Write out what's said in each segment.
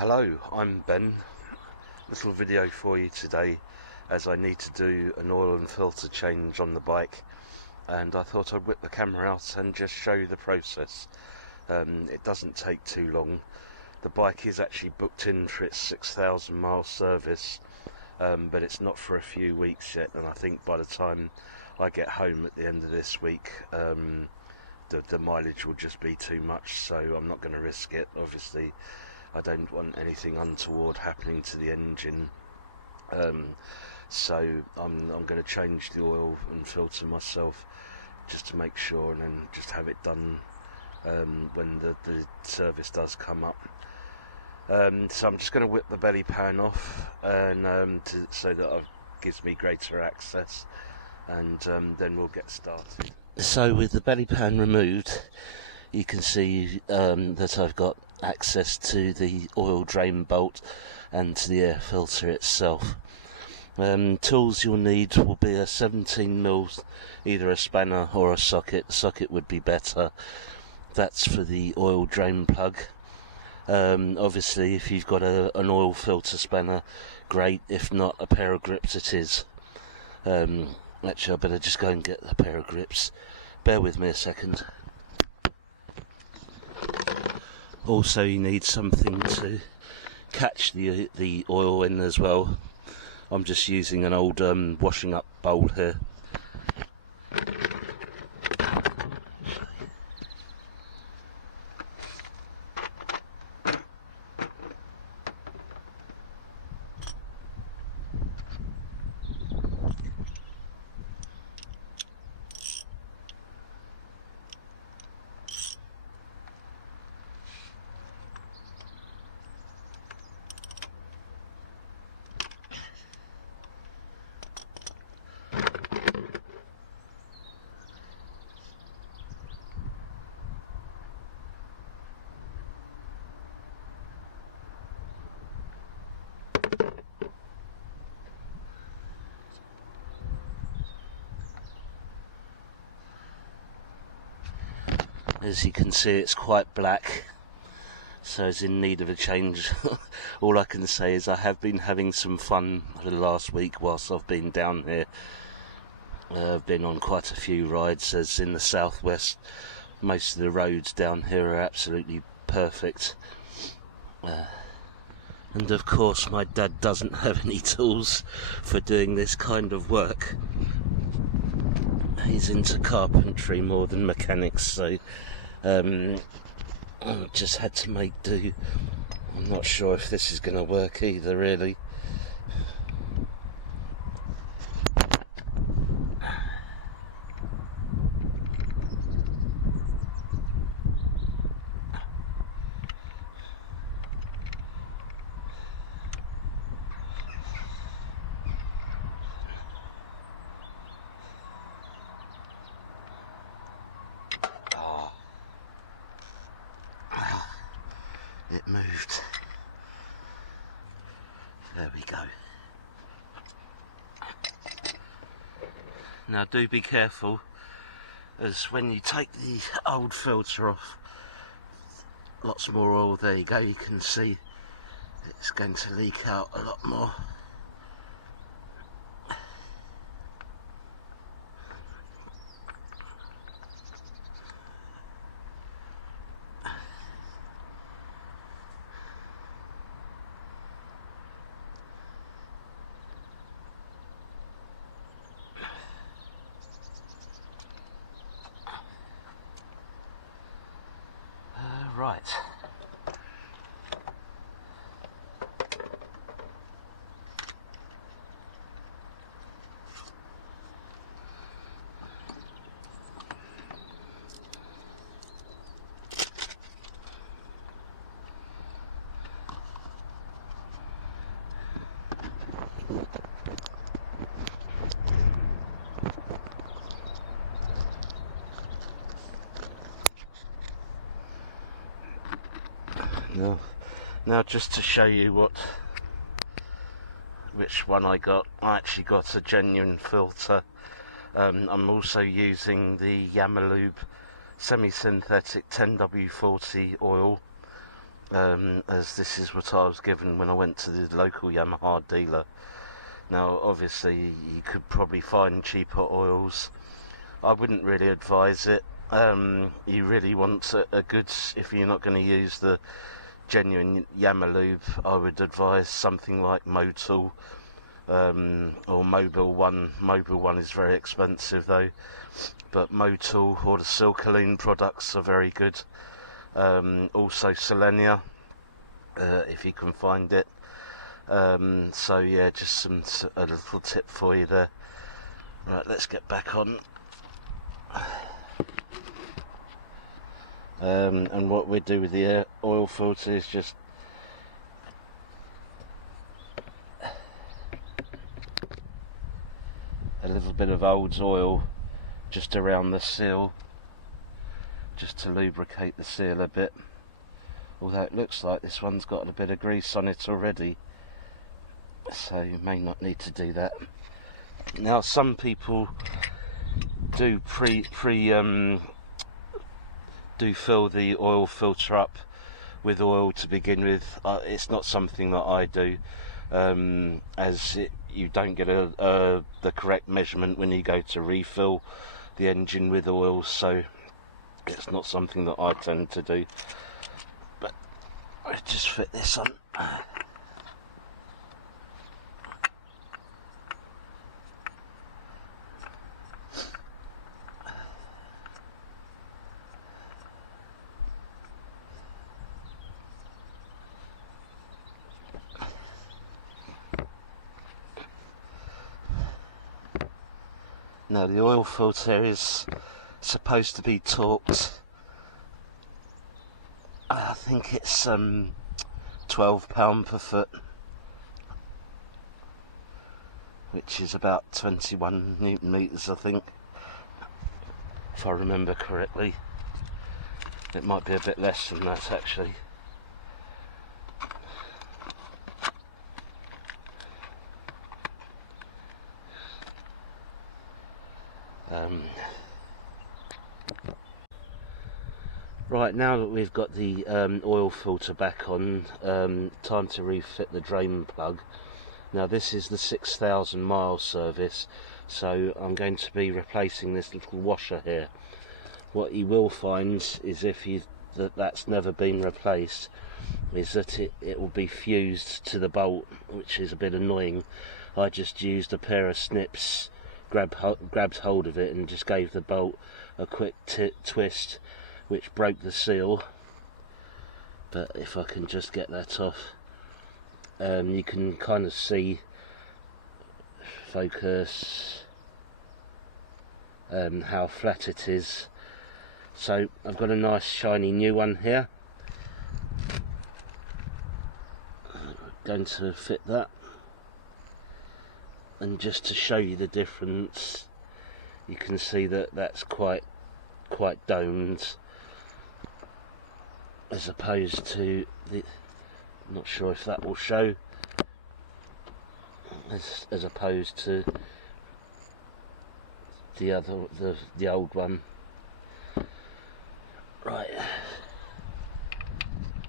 Hello, I'm Ben. Little video for you today as I need to do an oil and filter change on the bike, and I thought I'd whip the camera out and just show you the process. It doesn't take too long. The bike is actually booked in for its 6,000 mile service, but it's not for a few weeks yet, and I think by the time I get home at the end of this week, the mileage will just be too much, so I'm not going to risk it. Obviously I don't want anything untoward happening to the engine, so I'm going to change the oil and filter myself just to make sure, and then just have it done when the service does come up. So I'm just going to whip the belly pan off, and so that it gives me greater access, and then we'll get started. So with the belly pan removed, you can see that I've got access to the oil drain bolt and to the air filter itself. Tools you'll need will be a 17mm, either a spanner or a socket. The socket would be better. That's for the oil drain plug. Obviously if you've got an oil filter spanner, great. If not, a pair of grips it is. Actually I better just go and get a pair of grips. Bear with me a second. Also you need something to catch the oil in as well. I'm just using an old washing up bowl here. As you can see, it's quite black, so it's in need of a change. All I can say is I have been having some fun the last week whilst I've been down here. I've been on quite a few rides, as in the southwest most of the roads down here are absolutely perfect. And of course my dad doesn't have any tools for doing this kind of work. He's into carpentry more than mechanics, so I just had to make do. I'm not sure if this is going to work either, really. It moved. There we go. Now do be careful, as when you take the old filter off, lots more oil, there you go, you can see it's going to leak out a lot more. Right. Now just to show you which one I got, I actually got a genuine filter. I'm also using the Yamaha semi-synthetic 10W40 oil, as this is what I was given when I went to the local Yamaha dealer. Now obviously you could probably find cheaper oils. I wouldn't really advise it. You really want a good, if you're not going to use the genuine Yamaha lube, I would advise something like Motul or Mobile One. Mobile One is very expensive though, but Motul or the Silkaline products are very good. Also Selenia, if you can find it. So yeah, just a little tip for you there. Right, let's get back on. And what we do with the oil filter is just a little bit of Olds oil just around the seal, just to lubricate the seal a bit, although it looks like this one's got a bit of grease on it already, so you may not need to do that. Now some people do do fill the oil filter up with oil to begin with. It's not something that I do, as you don't get the correct measurement when you go to refill the engine with oil, so it's not something that I tend to do. But I just fit this on. Now the oil filter is supposed to be torqued, I think it's £12 per foot, which is about 21 Newton meters, I think, if I remember correctly. It might be a bit less than that actually. Right, now that we've got the oil filter back on, time to refit the drain plug. Now this is the 6,000 mile service, so I'm going to be replacing this little washer here. What you will find is if that's never been replaced, is that it will be fused to the bolt, which is a bit annoying. I just used a pair of snips, grabbed hold of it and just gave the bolt a quick twist, which broke the seal. But if I can just get that off, you can kind of see, focus, how flat it is. So I've got a nice shiny new one here. I'm going to fit that, and just to show you the difference, you can see that that's quite domed, as opposed to the, I'm not sure if that will show, as opposed to the old one. Right,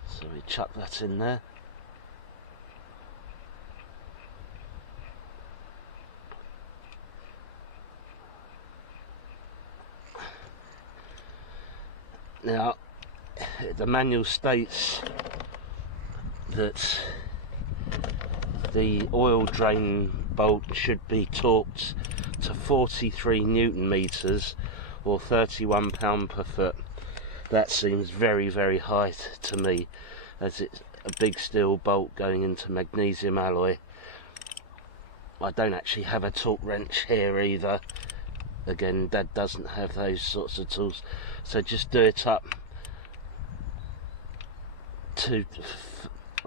so we chuck that in there. Now, the manual states that the oil drain bolt should be torqued to 43 Newton meters or £31 per foot. That seems very, very high to me, as it's a big steel bolt going into magnesium alloy. I don't actually have a torque wrench here either. Again, Dad doesn't have those sorts of tools, so just do it up to,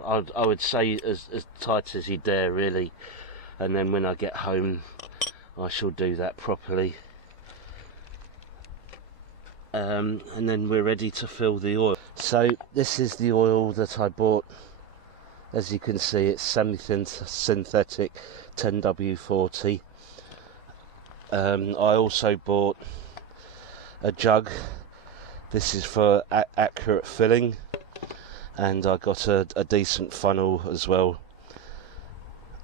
I would say, as tight as you dare really, and then when I get home I shall do that properly, and then we're ready to fill the oil. So this is the oil that I bought. As you can see, it's semi-synthetic 10W40. I also bought a jug. This is for accurate filling, and I got a decent funnel as well,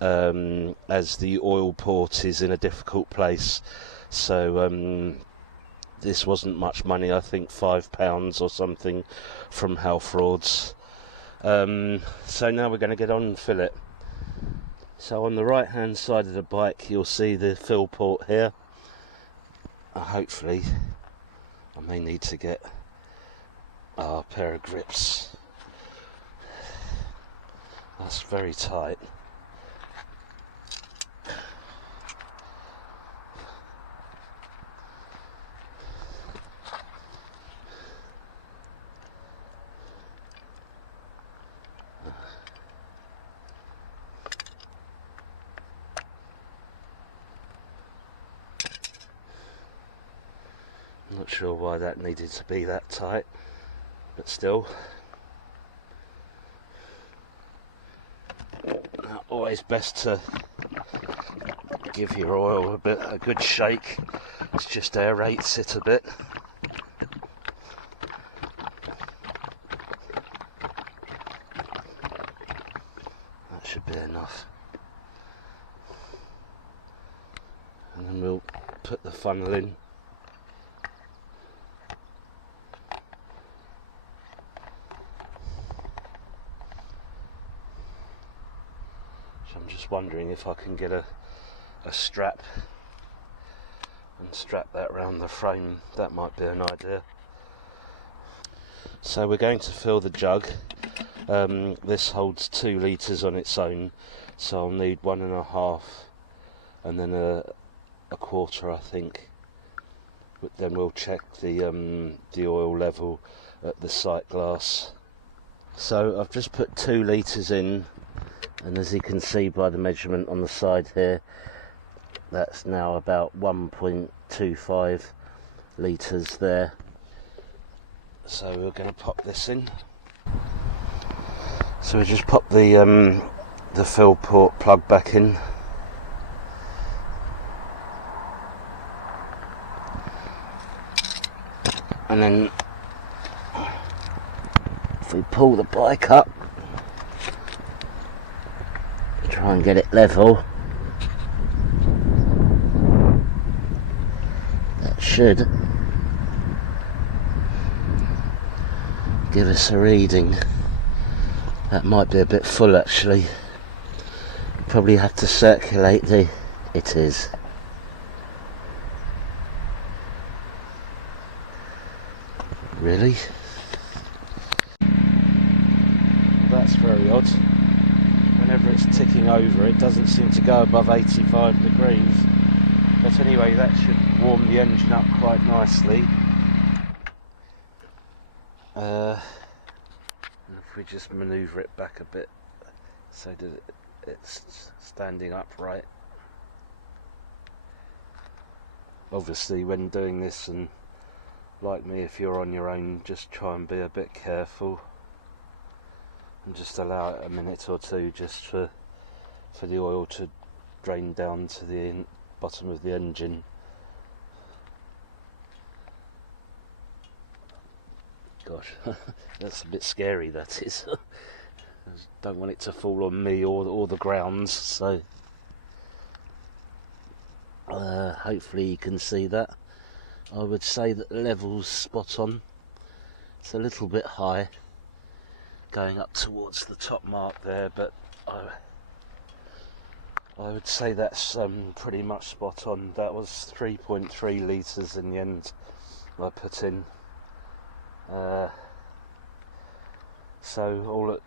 as the oil port is in a difficult place. So this wasn't much money, I think £5 or something from Halfrauds. So now we're going to get on and fill it. So on the right hand side of the bike you'll see the fill port here. Hopefully I may need to get a pair of grips. That's very tight. Not sure why that needed to be that tight, but still. Always best to give your oil a good shake. It's just aerates it a bit. That should be enough. And then we'll put the funnel in. I'm just wondering if I can get a strap and strap that around the frame. That might be an idea. So we're going to fill the jug. This holds 2 litres on its own, so I'll need 1.5 and then a quarter, I think. But then we'll check the oil level at the sight glass. So I've just put 2 litres in, and as you can see by the measurement on the side here, that's now about 1.25 litres there. So we're going to pop this in. So we just pop the fill port plug back in. And then if we pull the bike up, try and get it level, that should give us a reading. That might be a bit full actually. Probably have to circulate the... It is. Really? That's very odd. Whenever it's ticking over, it doesn't seem to go above 85 degrees. But anyway, that should warm the engine up quite nicely. And if we just manoeuvre it back a bit so that it's standing upright. Obviously, when doing this, and like me, if you're on your own, just try and be a bit careful and just allow it a minute or two just for the oil to drain down to the bottom of the engine. Gosh, that's a bit scary, that is. I don't want it to fall on me or the grounds, so hopefully you can see that. I would say that the level's spot on. It's a little bit high going up towards the top mark there, but I would say that's pretty much spot on. That was 3.3 litres in the end I put in. So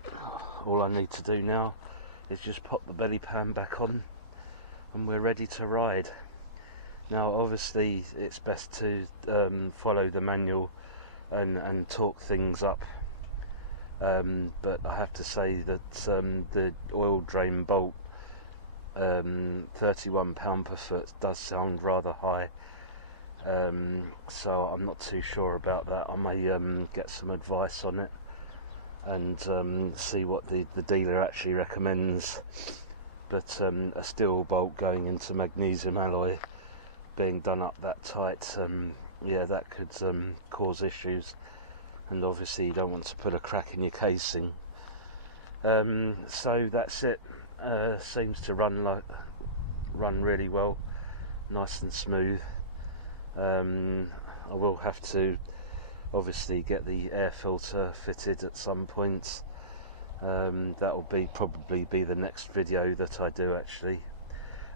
all I need to do now is just pop the belly pan back on and we're ready to ride. Now obviously it's best to follow the manual and talk things up, but I have to say that the oil drain bolt, £31 per foot, does sound rather high, so I'm not too sure about that. I may get some advice on it and see what the dealer actually recommends, but a steel bolt going into magnesium alloy being done up that tight, yeah, that could cause issues, and obviously you don't want to put a crack in your casing. So that's it. Seems to run really well, nice and smooth. I will have to obviously get the air filter fitted at some point. That will probably be the next video that I do actually.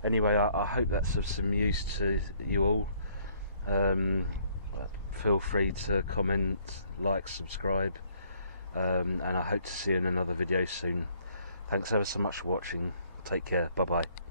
Anyway, I hope that's of some use to you all. Feel free to comment, like, subscribe, and I hope to see you in another video soon. Thanks ever so much for watching. Take care. Bye bye.